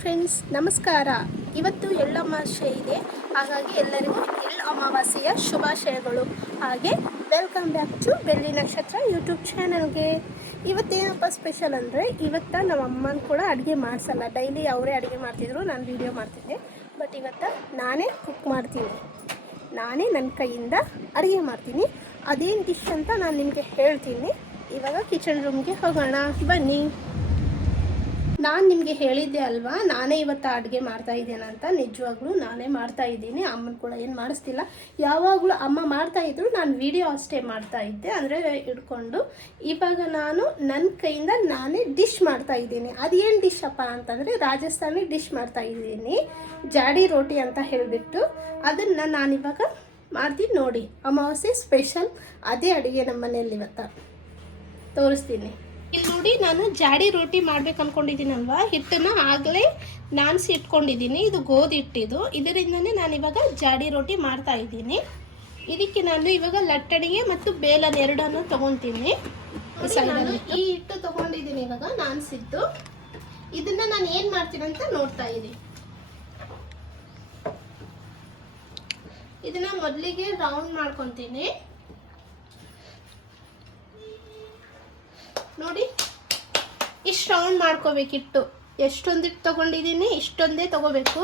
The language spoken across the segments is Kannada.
ಫ್ರೆಂಡ್ಸ್, ನಮಸ್ಕಾರ. ಇವತ್ತು ಎಳ್ಳಮಾವಾಸ್ಯೆ ಇದೆ, ಹಾಗಾಗಿ ಎಲ್ಲರಿಗೂ ಎಳ್ಳು ಅಮಾವಾಸ್ಯೆಯ ಶುಭಾಶಯಗಳು. ಹಾಗೆ ವೆಲ್ಕಮ್ ಬ್ಯಾಕ್ ಟು ಬೆಳ್ಳಿ ನಕ್ಷತ್ರ ಯೂಟ್ಯೂಬ್ ಚಾನಲ್ಗೆ. ಇವತ್ತೇನಪ್ಪ ಸ್ಪೆಷಲ್ ಅಂದರೆ, ಇವತ್ತು ನಮ್ಮ ಅಮ್ಮನ ಕೂಡ ಅಡುಗೆ ಮಾಡಿಸಲ್ಲ. ಡೈಲಿ ಅವರೇ ಅಡುಗೆ ಮಾಡ್ತಿದ್ರು, ನಾನು ವೀಡಿಯೋ ಮಾಡ್ತಿದ್ದೆ. ಬಟ್ ಇವತ್ತು ನಾನೇ ಕುಕ್ ಮಾಡ್ತೀನಿ, ನಾನೇ ನನ್ನ ಕೈಯಿಂದ ಅಡುಗೆ ಮಾಡ್ತೀನಿ. ಅದೇನು ಡಿಶ್ ಅಂತ ನಾನು ನಿಮಗೆ ಹೇಳ್ತೀನಿ. ಇವಾಗ ಕಿಚನ್ ರೂಮ್ಗೆ ಹೋಗೋಣ ಬನ್ನಿ. ನಾನು ನಿಮಗೆ ಹೇಳಿದ್ದೆ ಅಲ್ವಾ, ನಾನೇ ಇವತ್ತು ಅಡುಗೆ ಮಾಡ್ತಾ ಇದ್ದೇನೆ ಅಂತ. ನಿಜವಾಗ್ಲೂ ನಾನೇ ಮಾಡ್ತಾ ಇದ್ದೀನಿ, ಅಮ್ಮನ ಕೂಡ ಏನು ಮಾಡಿಸ್ತಿಲ್ಲ. ಯಾವಾಗಲೂ ಅಮ್ಮ ಮಾಡ್ತಾಯಿದ್ರು, ನಾನು ವಿಡಿಯೋ ಅಷ್ಟೇ ಮಾಡ್ತಾ ಇದ್ದೆ, ಅಂದರೆ ಹಿಡ್ಕೊಂಡು. ಇವಾಗ ನಾನು ನನ್ನ ಕೈಯಿಂದ ನಾನೇ ಡಿಶ್ ಮಾಡ್ತಾ ಇದ್ದೀನಿ. ಅದೇನು ಡಿಶ್ ಅಪ್ಪ ಅಂತಂದರೆ, ರಾಜಸ್ಥಾನಿ ಡಿಶ್ ಮಾಡ್ತಾ ಇದ್ದೀನಿ, ಜಾಡಿ ರೋಟಿ ಅಂತ ಹೇಳಿಬಿಟ್ಟು. ಅದನ್ನು ನಾನಿವಾಗ ಮಾಡ್ತೀನಿ ನೋಡಿ. ಅಮಾವಾಸ್ಯೆ ಸ್ಪೆಷಲ್ ಅದೇ ಅಡುಗೆ ನಮ್ಮ ಮನೆಯಲ್ಲಿ ಇವತ್ತು ತೋರಿಸ್ತೀನಿ. ಇಲ್ಲಿ ನೋಡಿ, ನಾನು ಜಾಡಿ ರೋಟಿ ಮಾಡ್ಬೇಕು ಅಂದ್ಕೊಂಡಿದ್ದೀನಲ್ವ, ಹಿಟ್ಟನ್ನು ಆಗಲೇ ನಾನಿಸಿ ಇಟ್ಕೊಂಡಿದ್ದೀನಿ. ಇದು ಗೋಧಿ ಹಿಟ್ಟಿದು, ಇದರಿಂದನೇ ನಾನು ಇವಾಗ ಜಾಡಿ ರೋಟಿ ಮಾಡ್ತಾ ಇದ್ದೀನಿ. ಇದಕ್ಕೆ ನಾನು ಇವಾಗ ಲಟ್ಟಣಿಗೆ ಮತ್ತು ಬೇಲನ್ ಎರಡನ್ನು ತೊಗೊತೀನಿ. ಈ ಹಿಟ್ಟು ತೊಗೊಂಡಿದ್ದೀನಿ ಇವಾಗ ನಾನಿಸಿದ್ದು. ಇದನ್ನು ನಾನು ಏನು ಮಾಡ್ತೀನಿ ಅಂತ ನೋಡ್ತಾ ಇದ್ದೀನಿ. ಇದನ್ನು ಮೊದಲಿಗೆ ರೌಂಡ್ ಮಾಡ್ಕೊತೀನಿ ನೋಡಿ. ಇಷ್ಟು ರೌಂಡ್ ಮಾಡ್ಕೋಬೇಕಿಟ್ಟು. ಎಷ್ಟೊಂದಿಟ್ಟು ತೊಗೊಂಡಿದ್ದೀನಿ, ಇಷ್ಟೊಂದೇ ತೊಗೋಬೇಕು.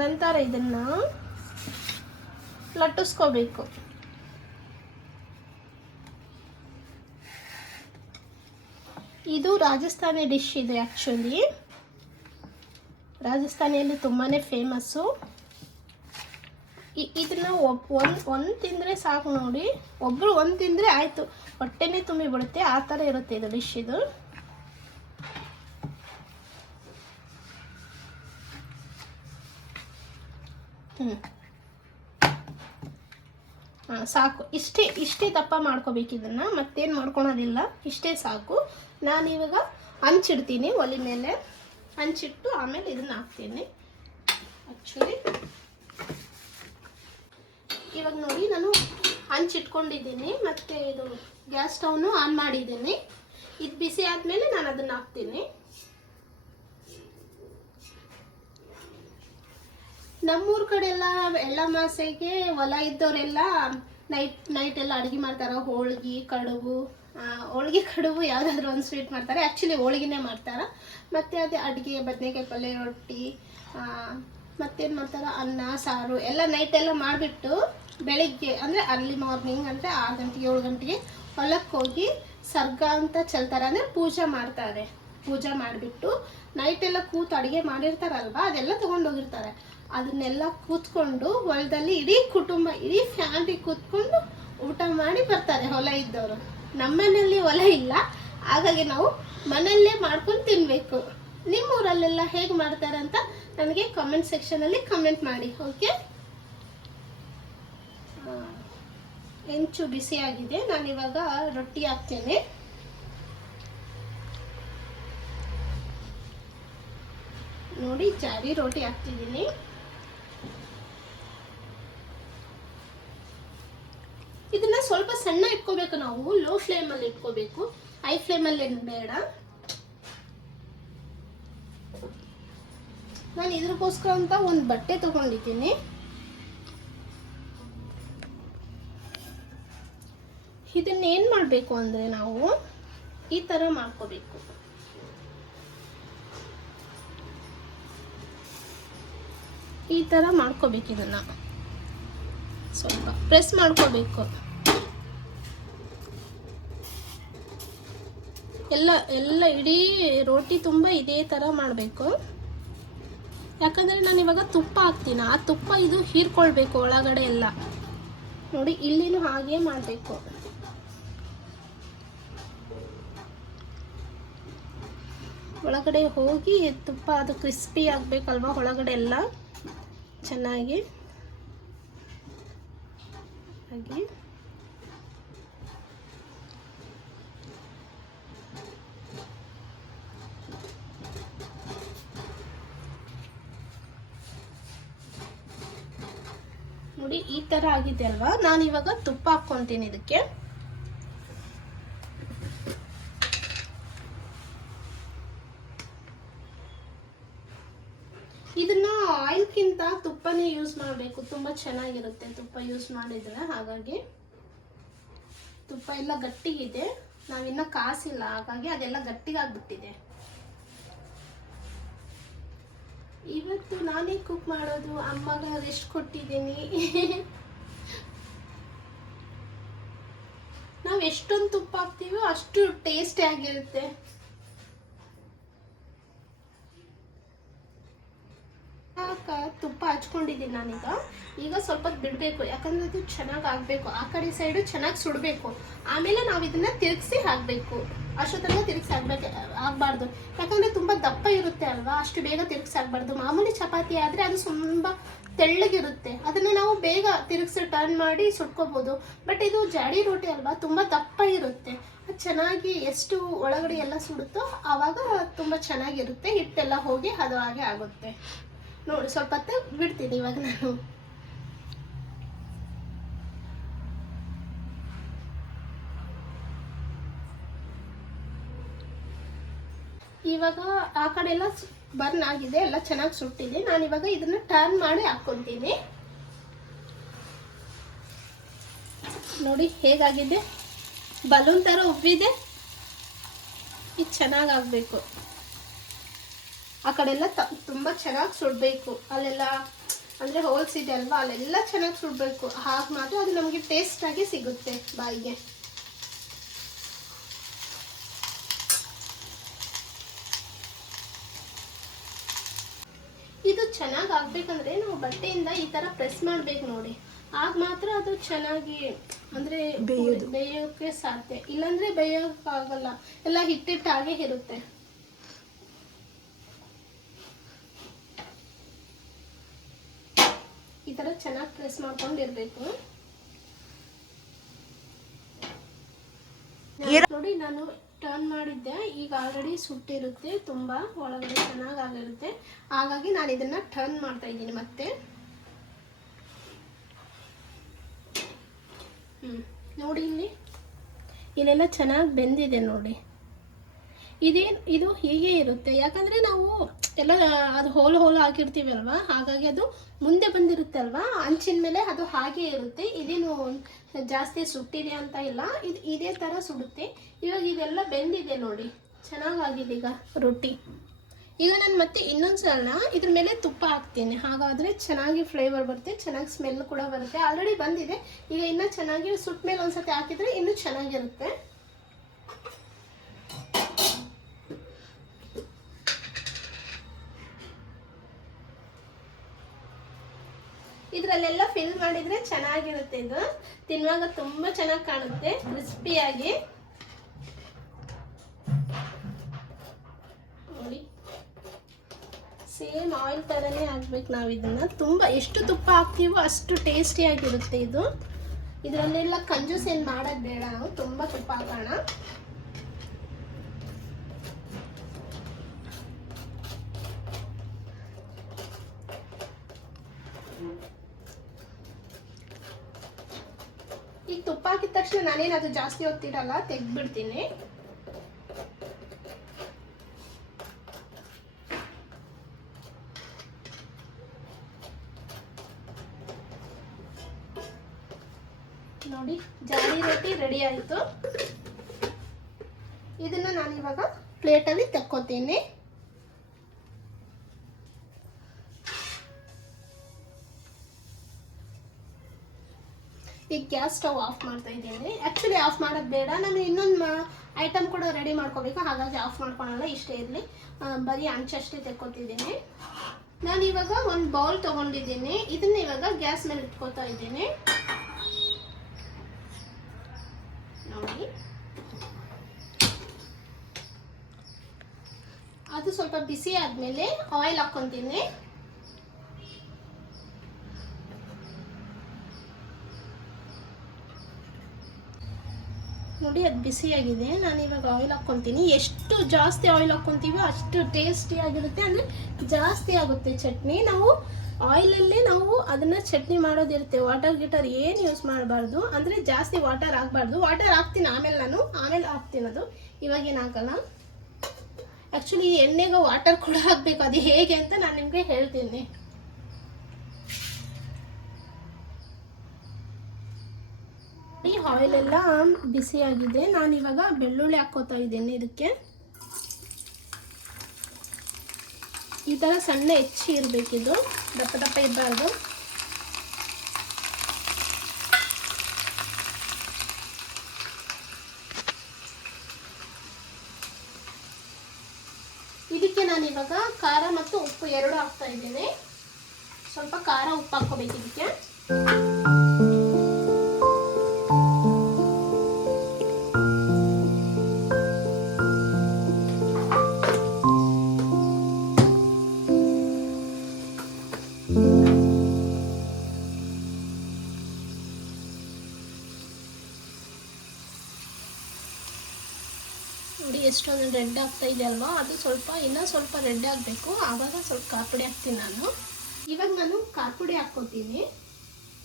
ನಂತರ ಇದನ್ನು ಲಟ್ಟಿಸ್ಕೋಬೇಕು. ಇದು ರಾಜಸ್ಥಾನಿ ಡಿಶ್. ಇದು ಆ್ಯಕ್ಚುಲಿ ರಾಜಸ್ಥಾನಿಯಲ್ಲಿ ತುಂಬಾ ಫೇಮಸ್ಸು. ಇದನ್ನು ಒಂದು ತಿಂದರೆ ಸಾಕು ನೋಡಿ. ಒಬ್ಬರು ಒಂದು ತಿಂದರೆ ಆಯಿತು, ಹೊಟ್ಟೆನೇ ತುಂಬಿ ಬಿಡುತ್ತೆ, ಆ ಥರ ಇರುತ್ತೆ ಇದು ಡಿಶ್. ಇದು ಸಾಕು. ಇಷ್ಟೇ ದಪ್ಪ ಮಾಡ್ಕೋಬೇಕು ಇದನ್ನು, ಮತ್ತೇನು ಮಾಡ್ಕೊಳೋದಿಲ್ಲ, ಇಷ್ಟೇ ಸಾಕು. ನಾನಿವಾಗ ಹಂಚಿಡ್ತೀನಿ ಒಲೆ ಮೇಲೆ. ಹಂಚಿಟ್ಟು ಆಮೇಲೆ ಇದನ್ನು ಹಾಕ್ತೀನಿ. ಆ್ಯಕ್ಚುಲಿ ಇವಾಗ ನೋಡಿ, ನಾನು ಹಂಚಿಟ್ಕೊಂಡಿದ್ದೀನಿ, ಮತ್ತು ಇದು ಗ್ಯಾಸ್ ಸ್ಟವ್ನು ಆನ್ ಮಾಡಿದ್ದೀನಿ. ಇದು ಬಿಸಿ ಆದಮೇಲೆ ನಾನು ಅದನ್ನು ಹಾಕ್ತೀನಿ. ನಮ್ಮೂರ ಕಡೆ ಎಲ್ಲ ಎಳ್ಳಮಾವಾಸ್ಯೆಗೆ ಹೊಲ ಇದ್ದವರೆಲ್ಲ ನೈಟ್ ಎಲ್ಲ ಅಡುಗೆ ಮಾಡ್ತಾರೆ. ಹೋಳಿಗೆ ಕಡುಬು ಯಾವುದಾದ್ರೂ ಒಂದು ಸ್ವೀಟ್ ಮಾಡ್ತಾರೆ. ಆ್ಯಕ್ಚುಲಿ ಹೋಳಿಗೆನೇ ಮಾಡ್ತಾರೆ. ಮತ್ತು ಅದೇ ಅಡುಗೆ ಬದನೆಕಾಯಿ ಪಲ್ಯ, ರೊಟ್ಟಿ, ಮತ್ತೇನು ಮಾಡ್ತಾರೆ, ಅನ್ನ ಸಾರು ಎಲ್ಲ ನೈಟೆಲ್ಲ ಮಾಡಿಬಿಟ್ಟು ಬೆಳಿಗ್ಗೆ ಅಂದರೆ ಅರ್ಲಿ ಮಾರ್ನಿಂಗ್ ಅಂದರೆ 6 ಗಂಟೆಗೆ 7 ಗಂಟೆಗೆ ಹೊಲಕ್ಕೆ ಹೋಗಿ ಸರ್ಗ ಅಂತ ಚೆಲ್ತಾರೆ, ಅಂದರೆ ಪೂಜೆ ಮಾಡ್ತಾರೆ. ಪೂಜೆ ಮಾಡಿಬಿಟ್ಟು ನೈಟೆಲ್ಲ ಕೂತು ಅಡುಗೆ ಮಾಡಿರ್ತಾರಲ್ವ, ಅದೆಲ್ಲ ತೊಗೊಂಡೋಗಿರ್ತಾರೆ. ಅದನ್ನೆಲ್ಲ ಕೂತ್ಕೊಂಡು ಹೊಲದಲ್ಲಿ ಇಡೀ ಕುಟುಂಬ, ಇಡೀ ಫ್ಯಾಮಿಲಿ ಕೂತ್ಕೊಂಡು ಊಟ ಮಾಡಿ ಬರ್ತಾರೆ ಹೊಲ ಇದ್ದವರು. ನಮ್ಮನೆಯಲ್ಲಿ ಹೊಲ ಇಲ್ಲ, ಹಾಗಾಗಿ ನಾವು ಮನೆಯಲ್ಲೇ ಮಾಡ್ಕೊಂಡು ತಿನ್ನಬೇಕು. ನಿಮ್ಮೂರಲ್ಲೆಲ್ಲ ಹೇಗೆ ಮಾಡ್ತಾರೆ ಅಂತ ನನಗೆ ಕಾಮೆಂಟ್ ಸೆಕ್ಷನಲ್ಲಿ ಕಮೆಂಟ್ ಮಾಡಿ. ಓಕೆ, ಹೆಂಚು ಬಿಸಿಯಾಗಿದೆ. ನಾನಿವಾಗ ರೊಟ್ಟಿ ಹಾಕ್ತೇನೆ. ನೋಡಿ, ಜಾಡಿ ರೋಟಿ ಹಾಕ್ತಿದ್ದೀನಿ. ಇದನ್ನ ಸ್ವಲ್ಪ ಸಣ್ಣ ಇಟ್ಕೋಬೇಕು ನಾವು, ಲೋ ಫ್ಲೇಮಲ್ಲಿ ಇಟ್ಕೋಬೇಕು, ಹೈ ಫ್ಲೇಮಲ್ಲಿ ಏನು ಬೇಡ. ನಾನು ಇದ್ರಕ್ಕೋಸ್ಕರ ಅಂತ ಒಂದು ಬಟ್ಟೆ ತಗೊಂಡಿದ್ದೀನಿ. ಇದನ್ನ ಏನು ಮಾಡಬೇಕು ಅಂದರೆ, ನಾವು ಈ ಥರ ಮಾಡ್ಕೋಬೇಕು. ಈ ಥರ ಮಾಡ್ಕೋಬೇಕು. ಇದನ್ನು ಸ್ವಲ್ಪ ಪ್ರೆಸ್ ಮಾಡ್ಕೋಬೇಕು. ಎಲ್ಲ ಇಡೀ ರೋಟಿ ತುಂಬ ಇದೇ ಥರ ಮಾಡಬೇಕು. ಯಾಕಂದರೆ ನಾನು ಇವಾಗ ತುಪ್ಪ ಹಾಕ್ತೀನಿ, ಆ ತುಪ್ಪ ಇದು ಹೀರ್ಕೊಳ್ಬೇಕು ಒಳಗಡೆ ಎಲ್ಲ. ನೋಡಿ, ಇಲ್ಲಿನೂ ಹಾಗೇ ಮಾಡಬೇಕು. ಒಳಗಡೆ ಹೋಗಿ ತುಪ್ಪ ಅದು ಕ್ರಿಸ್ಪಿ ಆಗಬೇಕಲ್ವ, ಒಳಗಡೆ ಎಲ್ಲ ಚೆನ್ನಾಗಿ ಹಾಗೆ. ನೋಡಿ, ಈ ಥರ ಆಗಿದೆ ಅಲ್ವಾ. ನಾನು ಇವಾಗ ತುಪ್ಪ ಹಾಕ್ಕೊತೀನಿ ಇದಕ್ಕೆ. ಬೆಣ್ಣೆಕ್ಕಿಂತ ತುಪ್ಪನೇ ಯೂಸ್ ಮಾಡಬೇಕು, ತುಂಬ ಚೆನ್ನಾಗಿರುತ್ತೆ ತುಪ್ಪ ಯೂಸ್ ಮಾಡಿದರೆ. ಹಾಗಾಗಿ ತುಪ್ಪ ಎಲ್ಲ ಗಟ್ಟಿಗಿದೆ, ನಾವಿನ್ನ ಕಾಸಿಲ್ಲ, ಹಾಗಾಗಿ ಅದೆಲ್ಲ ಗಟ್ಟಿಗಾಗ್ಬಿಟ್ಟಿದೆ. ಇವತ್ತು ನಾನೇ ಕುಕ್ ಮಾಡೋದು, ಅಮ್ಮಗೆ ರೆಸ್ಟ್ ಕೊಟ್ಟಿದ್ದೀನಿ. ನಾವು ಎಷ್ಟೊಂದು ತುಪ್ಪ ಹಾಕ್ತೀವೋ ಅಷ್ಟು ಟೇಸ್ಟಿ ಆಗಿರುತ್ತೆ. ತುಪ್ಪ ಹಚ್ಕೊಂಡಿದ್ದೀನಿ ನಾನೀಗ. ಈಗ ಸ್ವಲ್ಪ ಬಿಡಬೇಕು, ಯಾಕಂದರೆ ಅದು ಚೆನ್ನಾಗಿ ಆಗಬೇಕು, ಆ ಕಡೆ ಸೈಡು ಚೆನ್ನಾಗಿ ಸುಡಬೇಕು. ಆಮೇಲೆ ನಾವು ಇದನ್ನು ತಿರುಗಿಸಿ ಹಾಕಬೇಕು. ಅಷ್ಟೊತ್ತಲ್ಲ ತಿರುಗಿಸಿ ಆಗಬಾರ್ದು, ಯಾಕಂದರೆ ತುಂಬ ದಪ್ಪ ಇರುತ್ತೆ ಅಲ್ವಾ, ಅಷ್ಟು ಬೇಗ ತಿರುಗಿಸಿ ಆಗಬಾರ್ದು. ಮಾಮೂಲಿ ಚಪಾತಿ ಆದರೆ ಅದು ತುಂಬ ತೆಳ್ಳಗಿರುತ್ತೆ, ಅದನ್ನು ನಾವು ಬೇಗ ತಿರುಗಿಸಿ ಟರ್ನ್ ಮಾಡಿ ಸುಟ್ಕೋಬೋದು. ಬಟ್ ಇದು ಜಾಡಿ ರೋಟಿ ಅಲ್ವಾ, ತುಂಬ ದಪ್ಪ ಇರುತ್ತೆ. ಅದು ಚೆನ್ನಾಗಿ ಎಷ್ಟು ಒಳಗಡೆ ಎಲ್ಲ ಸುಡುತ್ತೋ ಆವಾಗ ತುಂಬ ಚೆನ್ನಾಗಿರುತ್ತೆ, ಹಿಟ್ಟೆಲ್ಲ ಹೋಗಿ ಹದವಾಗಿ ಆಗುತ್ತೆ. ನೋಡಿ ಸ್ವಲ್ಪ ಹೊತ್ತು ಬಿಡ್ತೀನಿ ಇವಾಗ ನಾನು. ಇವಾಗ ಆ ಕಡೆ ಎಲ್ಲ ಬರ್ನ್ ಆಗಿದೆ, ಎಲ್ಲ ಚೆನ್ನಾಗಿ ಸುಟ್ಟಿದೆ. ನಾನು ಇವಾಗ ಇದನ್ನ ಟರ್ನ್ ಮಾಡಿ ಹಾಕ್ಕೊತೀನಿ. ನೋಡಿ ಹೇಗಾಗಿದೆ, ಬಲೂನ್ ಥರ ಉಬ್ಬಿದೆ. ಇದು ಚೆನ್ನಾಗಾಗಬೇಕು, ಆ ಕಡೆ ಎಲ್ಲ ತುಂಬ ಚೆನ್ನಾಗಿ ಸುಡಬೇಕು. ಅಲ್ಲೆಲ್ಲ ಅಂದರೆ ಹೋಲ್ಸ್ ಇದೆ ಅಲ್ವಾ, ಅಲ್ಲೆಲ್ಲ ಚೆನ್ನಾಗಿ ಸುಡಬೇಕು. ಹಾಗೆ ಮಾತ್ರ ಅದು ನಮಗೆ ಟೇಸ್ಟಾಗಿ ಸಿಗುತ್ತೆ ಬಾಯಿಗೆ. ಇದು ಚೆನ್ನಾಗಿ ಆಗಬೇಕಂದ್ರೆ ನಾವು ಬಟ್ಟೆಯಿಂದ ಈ ಥರ ಪ್ರೆಸ್ ಮಾಡಬೇಕು ನೋಡಿ, ಆಗ ಮಾತ್ರ ಅದು ಚೆನ್ನಾಗಿ ಅಂದರೆ ಬೇಯೋಕ್ಕೆ ಸಾಧ್ಯ. ಇಲ್ಲಾಂದರೆ ಬೇಯೋಕ್ಕಾಗಲ್ಲ, ಎಲ್ಲ ಹಿಟ್ಟಿಟ್ಟಾಗೆ ಇರುತ್ತೆ. ಈ ಥರ ಚೆನ್ನಾಗಿ ಪ್ರೆಸ್ ಮಾಡ್ಕೊಂಡಿರ್ಬೇಕು. ನೋಡಿ ನಾನು ಟರ್ನ್ ಮಾಡಿದ್ದೆ, ಈಗ ಆಲ್ರೆಡಿ ಸುಟ್ಟಿರುತ್ತೆ, ತುಂಬ ಒಳಗಡೆ ಚೆನ್ನಾಗಿರುತ್ತೆ. ಹಾಗಾಗಿ ನಾನು ಇದನ್ನು ಟರ್ನ್ ಮಾಡ್ತಾ ಇದ್ದೀನಿ ಮತ್ತೆ. ನೋಡಿ ಇಲ್ಲೆಲ್ಲ ಚೆನ್ನಾಗಿ ಬೆಂದಿದೆ ನೋಡಿ. ಇದು ಹೀಗೆ ಇರುತ್ತೆ, ಯಾಕಂದರೆ ನಾವು ಎಲ್ಲ ಅದು ಹೋಲು ಹಾಕಿರ್ತೀವಿ ಅಲ್ವಾ, ಹಾಗಾಗಿ ಅದು ಮುಂದೆ ಬಂದಿರುತ್ತೆ ಅಲ್ವಾ, ಅಂಚಿನ ಮೇಲೆ ಅದು ಹಾಗೆ ಇರುತ್ತೆ. ಇದೇನು ಜಾಸ್ತಿ ಸುಟ್ಟಿದೆ ಅಂತ ಇಲ್ಲ, ಇದು ಇದೇ ಥರ ಸುಡುತ್ತೆ. ಇವಾಗ ಇದೆಲ್ಲ ಬೆಂದಿದೆ ನೋಡಿ, ಚೆನ್ನಾಗಾಗಿದೆ ಈಗ ರೊಟ್ಟಿ. ಈಗ ನಾನು ಮತ್ತೆ ಇನ್ನೊಂದು ಸಲ ಇದ್ರ ಮೇಲೆ ತುಪ್ಪ ಹಾಕ್ತೀನಿ, ಹಾಗಾದರೆ ಚೆನ್ನಾಗಿ ಫ್ಲೇವರ್ ಬರುತ್ತೆ, ಚೆನ್ನಾಗಿ ಸ್ಮೆಲ್ ಕೂಡ ಬರುತ್ತೆ. ಆಲ್ರೆಡಿ ಬಂದಿದೆ, ಈಗ ಇನ್ನೂ ಚೆನ್ನಾಗಿ ಸುಟ್ಟ ಮೇಲೆ ಒಂದ್ಸತಿ ಹಾಕಿದರೆ ಇನ್ನೂ ಚೆನ್ನಾಗಿರುತ್ತೆ. ಇದರಲ್ಲೆಲ್ಲ ಫಿಲ್ ಮಾಡಿದರೆ ಚೆನ್ನಾಗಿರುತ್ತೆ. ಇದು ತಿನ್ನುವಾಗ ತುಂಬ ಚೆನ್ನಾಗಿ ಕಾಣುತ್ತೆ, ಕ್ರಿಸ್ಪಿಯಾಗಿ. ನೋಡಿ ಸೇಮ್ ಆಯಿಲ್ ಥರನೇ ಹಾಕ್ಬೇಕು ನಾವು ಇದನ್ನು. ತುಂಬ ಎಷ್ಟು ತುಪ್ಪ ಹಾಕ್ತೀವೋ ಅಷ್ಟು ಟೇಸ್ಟಿಯಾಗಿರುತ್ತೆ ಇದು. ಇದರಲ್ಲೆಲ್ಲ ಕಂಜೂಸ್ ಏನು ಮಾಡೋದು ಬೇಡ, ನಾವು ತುಂಬ ತುಪ್ಪ ಹಾಕೋಣ. ಈಗ ತುಪ್ಪ ಹಾಕಿದ ತಕ್ಷಣ ನಾನೇನು ಅದು ಜಾಸ್ತಿ ಹೊತ್ತಿರಲ್ಲ, ತೆಗ್ದುಬಿಡ್ತೀನಿ. ನೋಡಿ ಜಾಡಿ ರೊಟ್ಟಿ ರೆಡಿ ಆಯಿತು. ಇದನ್ನು ನಾನಿವಾಗ ಪ್ಲೇಟಲ್ಲಿ ತಕ್ಕೋತೀನಿ. ಈಗ ಗ್ಯಾಸ್ ಸ್ಟವ್ ಆಫ್ ಮಾಡ್ತಾ ಇದ್ದೀನಿ. ಆ್ಯಕ್ಚುಲಿ ಆಫ್ ಮಾಡೋದು ಬೇಡ, ನಾನು ಇನ್ನೊಂದು ಐಟಮ್ ಕೂಡ ರೆಡಿ ಮಾಡ್ಕೋಬೇಕು, ಹಾಗಾಗಿ ಆಫ್ ಮಾಡ್ಕೊಳಲ್ಲ, ಇಷ್ಟೇ ಇರಲಿ. ಬರೀ ಅಂಚಷ್ಟೇ ತೆಕ್ಕೋತಿದ್ದೀನಿ. ನಾನು ಇವಾಗ ಒಂದು ಬೌಲ್ ತೊಗೊಂಡಿದ್ದೀನಿ, ಇದನ್ನ ಇವಾಗ ಗ್ಯಾಸ್ ಮೇಲೆ ಇಟ್ಕೋತಾ ಇದ್ದೀನಿ. ನೋಡಿ ಅದು ಸ್ವಲ್ಪ ಬಿಸಿ ಆದಮೇಲೆ ಆಯಿಲ್ ಹಾಕ್ಕೊತೀನಿ. ನೋಡಿ ಅದು ಬಿಸಿಯಾಗಿದೆ, ನಾನು ಇವಾಗ ಆಯಿಲ್ ಹಾಕ್ಕೊತೀನಿ. ಎಷ್ಟು ಜಾಸ್ತಿ ಆಯಿಲ್ ಹಾಕ್ಕೊತೀವೋ ಅಷ್ಟು ಟೇಸ್ಟಿಯಾಗಿರುತ್ತೆ, ಅಂದರೆ ಜಾಸ್ತಿ ಆಗುತ್ತೆ ಚಟ್ನಿ. ನಾವು ಆಯಿಲಲ್ಲೇ ನಾವು ಅದನ್ನು ಚಟ್ನಿ ಮಾಡೋದಿರುತ್ತೆ, ವಾಟರ್ ಗಿಟರ್ ಏನು ಯೂಸ್ ಮಾಡಬಾರ್ದು, ಅಂದರೆ ಜಾಸ್ತಿ ವಾಟರ್ ಹಾಕಬಾರ್ದು. ವಾಟರ್ ಹಾಕ್ತೀನಿ ಆಮೇಲೆ ಹಾಕ್ತೀನಿ, ಅದು ಇವಾಗೇನು ಹಾಕಲ್ಲ. ಆ್ಯಕ್ಚುಲಿ ಎಣ್ಣೆಗೆ ವಾಟರ್ ಕೂಡ ಹಾಕಬೇಕು, ಅದು ಹೇಗೆ ಅಂತ ನಾನು ನಿಮಗೆ ಹೇಳ್ತೀನಿ. ಈ ಆಯಿಲ್ ಎಲ್ಲ ಬಿಸಿಯಾಗಿದೆ. ನಾನು ಇವಾಗ ಬೆಳ್ಳುಳ್ಳಿ ಹಾಕ್ಕೋತಾ ಇದ್ದೀನಿ. ಇದಕ್ಕೆ ಈ ಥರ ಸಣ್ಣ ಹೆಚ್ಚಿ ಇರಬೇಕಿದು, ದಪ್ಪ ದಪ್ಪ ಇರಬಾರ್ದು. ಇದಕ್ಕೆ ನಾನಿವಾಗ ಖಾರ ಮತ್ತು ಉಪ್ಪು ಎರಡು ಹಾಕ್ತಾ ಇದ್ದೀನಿ. ಸ್ವಲ್ಪ ಖಾರ ಉಪ್ಪು ಹಾಕ್ಕೋಬೇಕು ಇದಕ್ಕೆ. ನೋಡಿ ಎಷ್ಟೊಂದು ರೆಡ್ ಆಗ್ತಾ ಇದೆ ಅಲ್ವಾ, ಅದು ಸ್ವಲ್ಪ ಇನ್ನೂ ಸ್ವಲ್ಪ ರೆಡ್ ಆಗಬೇಕು. ಆವಾಗ ಸ್ವಲ್ಪ ಖಾರ ಪುಡಿ ಹಾಕ್ತೀನಿ ನಾನು. ಇವಾಗ ನಾನು ಖಾರ ಪುಡಿ ಹಾಕ್ಕೋತೀನಿ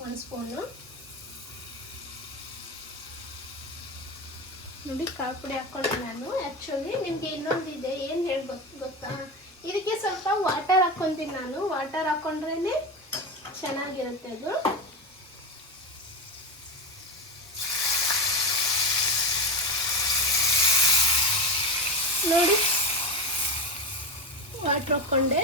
1 ಸ್ಪೂನು. ನೋಡಿ ಖಾರ ಪುಡಿ ಹಾಕ್ಕೊಂಡೆ ನಾನು. ಆ್ಯಕ್ಚುಲಿ ನಿಮಗೆ ಇನ್ನೊಂದಿದೆ, ಏನು ಹೇಳಿ ಗೊತ್ತಾ, ಇದಕ್ಕೆ ಸ್ವಲ್ಪ ವಾಟರ್ ಹಾಕ್ಕೊತೀನಿ ನಾನು. ವಾಟರ್ ಹಾಕ್ಕೊಂಡ್ರೇ ಚೆನ್ನಾಗಿರುತ್ತೆ ಅದು. ನೋಡಿ ವಾಟ್ರ್ ಹಾಕ್ಕೊಂಡೆ.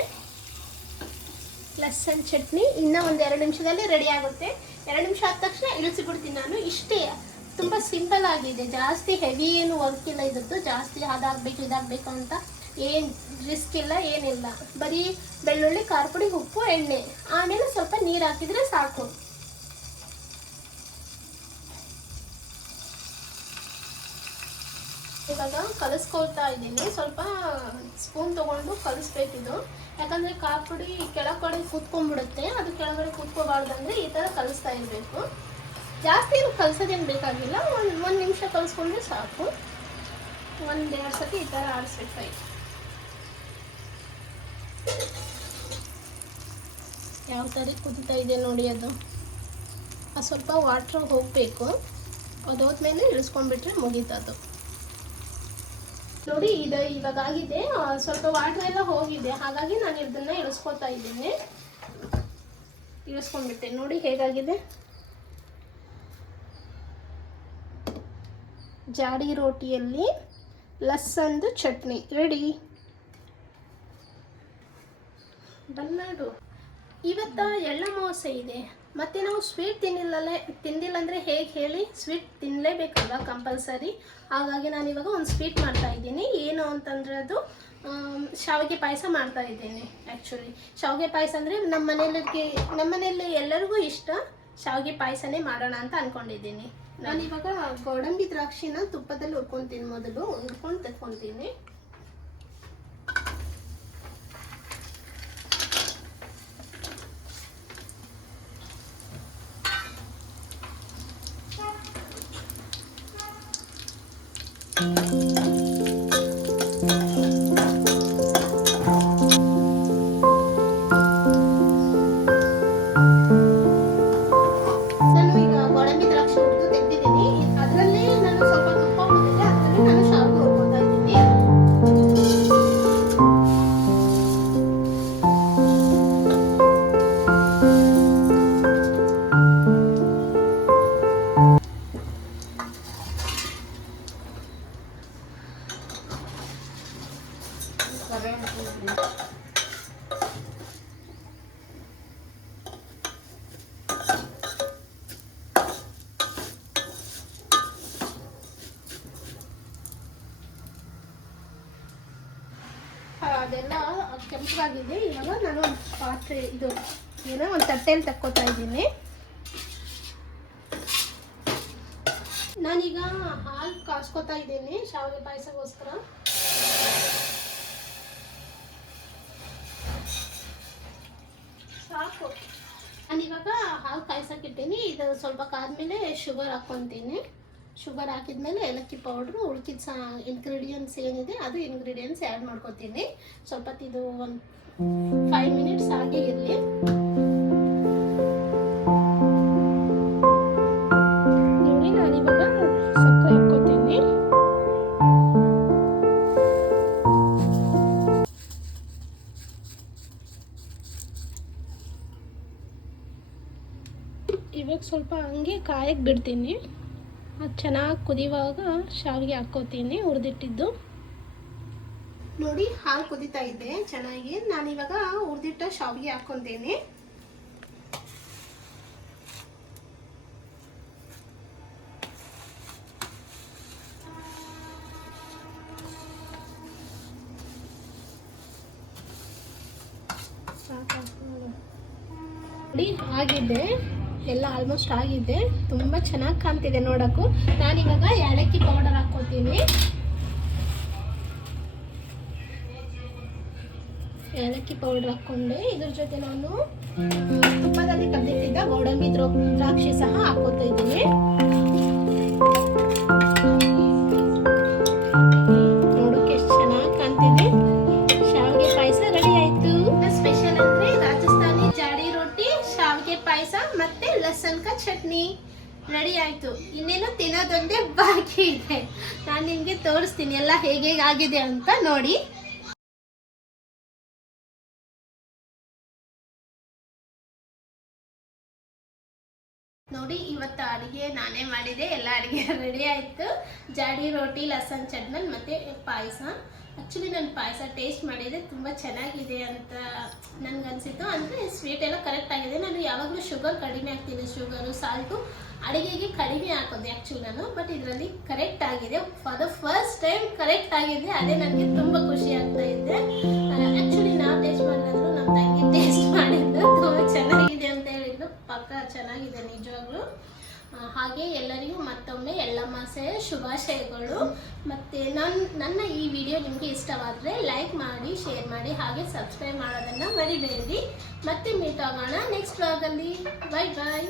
ಲಸನ್ ಚಟ್ನಿ ಇನ್ನೂ ಒಂದು 2 ನಿಮಿಷದಲ್ಲಿ ರೆಡಿ ಆಗುತ್ತೆ. 2 ನಿಮಿಷ ಆದ ತಕ್ಷಣ ಇಳಿಸಿಬಿಡ್ತೀನಿ ನಾನು. ಇಷ್ಟೇ, ತುಂಬ ಸಿಂಪಲ್ ಆಗಿದೆ. ಜಾಸ್ತಿ ಹೆವಿ ಏನು ವರ್ಕ್ ಇಲ್ಲ ಇದ್ದದ್ದು. ಜಾಸ್ತಿ ಅದಾಗಬೇಕು ಇದಾಗಬೇಕು ಅಂತ ಏನು ರಿಸ್ಕ್ ಇಲ್ಲ, ಏನಿಲ್ಲ. ಬರೀ ಬೆಳ್ಳುಳ್ಳಿ, ಖಾರ ಪುಡಿ, ಉಪ್ಪು, ಎಣ್ಣೆ, ಆಮೇಲೆ ಸ್ವಲ್ಪ ನೀರು ಹಾಕಿದರೆ ಸಾಕು. ಇವಾಗ ಕಲಿಸ್ಕೊಳ್ತಾ ಇದ್ದೀನಿ. ಸ್ವಲ್ಪ ಸ್ಪೂನ್ ತೊಗೊಂಡು ಕಲಿಸ್ಬೇಕಿದು. ಯಾಕಂದರೆ ಖಾರ ಪುಡಿ ಕೆಳಗಡೆ ಕೂತ್ಕೊಂಡ್ಬಿಡುತ್ತೆ. ಅದು ಕೆಳಗಡೆ ಕೂತ್ಕೋಬಾರ್ದಂದರೆ ಈ ಥರ ಕಲಿಸ್ತಾ ಇರಬೇಕು. ಜಾಸ್ತಿ ಏನು ಕಲಿಸೋದೇನು ಬೇಕಾಗಿಲ್ಲ. ಒಂದು ನಿಮಿಷ ಕಲಿಸ್ಕೊಂಡ್ರೆ ಸಾಕು. 1-2 ಸತಿ ಈ ಥರ ಆಡಿಸ್ಬೇಕಾಯ್ತು. ಯಾವ ಥರ ಕುದೀತಾ ಇದೆ ನೋಡಿ. ಅದು ಸ್ವಲ್ಪ ವಾಟ್ರ್ ಹೋಗಬೇಕು. ಅದು ಹೋದ್ಮೇಲೆ ಇಳಿಸ್ಕೊಂಡ್ಬಿಟ್ರೆ ಮುಗೀತದು. ನೋಡಿ ಇದು ಇವಾಗ ಆಗಿದೆ. ಸ್ವಲ್ಪ ವಾಟರ್ ಎಲ್ಲ ಹೋಗಿದೆ, ಹಾಗಾಗಿ ನಾನು ಇದನ್ನು ಇಳಿಸ್ಕೊತಾ ಇದ್ದೀನಿ. ಇಳಿಸ್ಕೊಂಡ್ಬಿಟ್ಟೆ. ನೋಡಿ ಹೇಗಾಗಿದೆ. ಜಾಡಿ ರೋಟಿಯಲ್ಲಿ ಲಸನ್ದು ಚಟ್ನಿ ರೆಡಿ. ಬನ್ನಾಡು. ಇವತ್ತು ಎಳ್ಳಮಾವಾಸ್ಯೆ ಇದೆ, ಮತ್ತು ನಾವು ಸ್ವೀಟ್ ತಿಂದಿಲ್ಲ ಅಂದರೆ ಹೇಗೆ ಹೇಳಿ? ಸ್ವೀಟ್ ತಿನ್ನಲೇಬೇಕಲ್ವ ಕಂಪಲ್ಸರಿ. ಹಾಗಾಗಿ ನಾನಿವಾಗ ಒಂದು ಸ್ವೀಟ್ ಮಾಡ್ತಾ ಇದ್ದೀನಿ. ಏನು ಅಂತಂದರೆ ಅದು ಶಾವಿಗೆ ಪಾಯಸ ಮಾಡ್ತಾ ಇದ್ದೀನಿ. ಆ್ಯಕ್ಚುಲಿ ಶಾವಿಗೆ ಪಾಯಸ ಅಂದರೆ ನಮ್ಮ ಮನೆಯಲ್ಲಿ ಎಲ್ಲರಿಗೂ ಇಷ್ಟ. ಶಾವಿಗೆ ಪಾಯಸನೇ ಮಾಡೋಣ ಅಂತ ಅಂದ್ಕೊಂಡಿದ್ದೀನಿ. ನಾನಿವಾಗ ಗೋಡಂಬಿ ದ್ರಾಕ್ಷಿನ ತುಪ್ಪದಲ್ಲಿ ಹುರ್ಕೊತೀನಿ. ಮೊದಲು ಹುರ್ಕೊಂಡು ತೆಕ್ಕೊತೀನಿ. ಅದೆಲ್ಲ ಕೆಂಪಾಗಿದೆ. ಇವಾಗ ನಾನು ಪಾತ್ರೆ ಇದು ಏನೋ ಒಂದು ತಟ್ಟೆಯಲ್ಲಿ ತಕ್ಕೋತಾ ಇದ್ದೀನಿ. ನಾನೀಗ ಹಾಲು ಕಾಸ್ಕೊತಾ ಇದ್ದೀನಿ ಶಾವಿಗೆ ಪಾಯಸಕ್ಕೋಸ್ಕರ. ಸಾಕು. ನಾನಿವಾಗ ಹಾಲು ಕಾಯ್ಸಕ್ಕಿಟ್ಟೀನಿ. ಇದು ಸ್ವಲ್ಪ ಕಾದ್ಮೇಲೆ ಶುಗರ್ ಹಾಕ್ಕೊತೀನಿ. ಶುಗರ್ ಹಾಕಿದ್ಮೇಲೆ ಏಲಕ್ಕಿ ಪೌಡ್ರು, ಉಳ್ಕಿದ ಇಂಗ್ರೀಡಿಯೆಂಟ್ಸ್ ಏನಿದೆ ಅದು ಇಂಗ್ರೀಡಿಯೆಂಟ್ಸ್ ಆ್ಯಡ್ ಮಾಡ್ಕೊತೀನಿ. ಸ್ವಲ್ಪ ಇದು ಒಂದು 5 ಮಿನಿಟ್ಸ್ ಹಾಗೆ ಇರಲಿ. ನೋಡಿ ನಾನಿವಾಗ ಸಕ್ಕರೆ ಹಾಕ್ಕೊತೀನಿ. ಇವಾಗ ಸ್ವಲ್ಪ ಹಂಗೆ ಕಾಯಕ್ಕೆ ಬಿಡ್ತೀನಿ. ಅದು ಚೆನ್ನಾಗಿ ಕುದಿಯುವಾಗ ಶಾವಿಗೆ ಹಾಕ್ಕೋತೀನಿ ಹುರಿದಿಟ್ಟಿದ್ದು. ನೋಡಿ ಹಾಲು ಕುದೀತಾ ಇದೆ ಚೆನ್ನಾಗಿ. ನಾನಿವಾಗ ಹುರಿದಿಟ್ಟ ಶಾವಿಗೆ ಹಾಕ್ಕೊತೀನಿ. ನೋಡಿ ಆಗಿದೆ, ಎಲ್ಲ ಆಲ್ಮೋಸ್ಟ್ ಆಗಿದೆ. ತುಂಬ ಚೆನ್ನಾಗಿ ಕಾಣ್ತಿದೆ ನೋಡೋಕ್ಕೂ. ನಾನಿವಾಗ ಏಲಕ್ಕಿ ಪೌಡರ್ ಹಾಕ್ಕೊತೀನಿ. ಏಲಕ್ಕಿ ಪೌಡರ್ ಹಾಕ್ಕೊಂಡೆ. ಇದ್ರ ಜೊತೆ ನಾನು ತುಪ್ಪದಲ್ಲಿ ಕದ್ದಿಟ್ಟಿದ್ದ ಗೋಡಂಬಿ ದ್ರಾಕ್ಷಿ ಸಹ ಹಾಕೋತಾ ಇದ್ದೀನಿ. ನೋಡೋಕೆ ಎಷ್ಟು ಚೆನ್ನಾಗಿ ಕಾಣ್ತಿದೆ. ಶಾವಿಗೆ ಪಾಯಸ ರೆಡಿ ಆಯ್ತು. ಸ್ಪೆಷಲ್ ಅಂದ್ರೆ ರಾಜಸ್ಥಾನಿ ಜಾಡಿ ರೊಟ್ಟಿ, ಶಾವಿಗೆ ಪಾಯಸ ಮತ್ತೆ ಲಸನ್ ಕಾ ಚಟ್ನಿ ರೆಡಿ ಆಯ್ತು. ಇನ್ನೇನು ತಿನ್ನೋದೊಂದೇ ಬಾಕಿ ಇದೆ. ನಾನು ನಿಮ್ಗೆ ತೋರಿಸ್ತೀನಿ ಎಲ್ಲ ಹೇಗೆ ಆಗಿದೆ ಅಂತ ನೋಡಿ. ನೋಡಿ ಇವತ್ತು ಅಡುಗೆ ನಾನೇ ಮಾಡಿದೆ. ಎಲ್ಲ ಅಡುಗೆ ರೆಡಿ ಆಯಿತು. ಜಾಡಿ ರೋಟಿ, ಲಸನ್ ಚಟ್ನಿ ಮತ್ತು ಪಾಯಸ. ಆ್ಯಕ್ಚುಲಿ ನಾನು ಪಾಯಸ ಟೇಸ್ಟ್ ಮಾಡಿದೆ, ತುಂಬ ಚೆನ್ನಾಗಿದೆ ಅಂತ ನನಗನ್ಸಿತ್ತು. ಅಂದರೆ ಸ್ವೀಟ್ ಎಲ್ಲ ಕರೆಕ್ಟ್ ಆಗಿದೆ. ನಾನು ಯಾವಾಗಲೂ ಶುಗರ್ ಕಡಿಮೆ ಹಾಕ್ತೀನಿ, ಶುಗರು ಸಾಲ್ಟು ಅಡುಗೆಗೆ ಕಡಿಮೆ ಹಾಕೋದು ಆ್ಯಕ್ಚುಲಿ ನಾನು. ಬಟ್ ಇದರಲ್ಲಿ ಕರೆಕ್ಟ್ ಆಗಿದೆ. For the first time correct ಆಗಿದೆ. ಅದೇ ನನಗೆ ತುಂಬ ಖುಷಿ ಆಗ್ತಾ ಇದೆ. ಆ್ಯಕ್ಚುಲಿ ನಾವು ಟೇಸ್ಟ್ ಮಾಡಿದ್ರು ನಮ್ಮ ತಂಗಿ ಟೇಸ್ಟ್ ಮಾಡಿದ್ದು ತುಂಬ ಚೆನ್ನಾಗಿದೆ ಅಂತ ಹೇಳಿದ್ರು. ಪಕ್ಕ ಚೆನ್ನಾಗಿದೆ ನಿಜವಾಗ್ಲೂ. ಹಾಗೆ ಎಲ್ಲರಿಗೂ ಮತ್ತೊಮ್ಮೆ ಎಳ್ಳಮಾವಾಸ್ಯೆಯ ಶುಭಾಶಯಗಳು. ಮತ್ತು ನನ್ನ ಈ ವಿಡಿಯೋ ನಿಮಗೆ ಇಷ್ಟವಾದರೆ ಲೈಕ್ ಮಾಡಿ, ಶೇರ್ ಮಾಡಿ, ಹಾಗೆ ಸಬ್ಸ್ಕ್ರೈಬ್ ಮಾಡೋದನ್ನು ಮರಿಬೇಡಿ. ಮತ್ತೆ ಮೀಟ್ ಆಗೋಣ ನೆಕ್ಸ್ಟ್ ವ್ಲಾಗಲ್ಲಿ. ಬಾಯ್ ಬಾಯ್.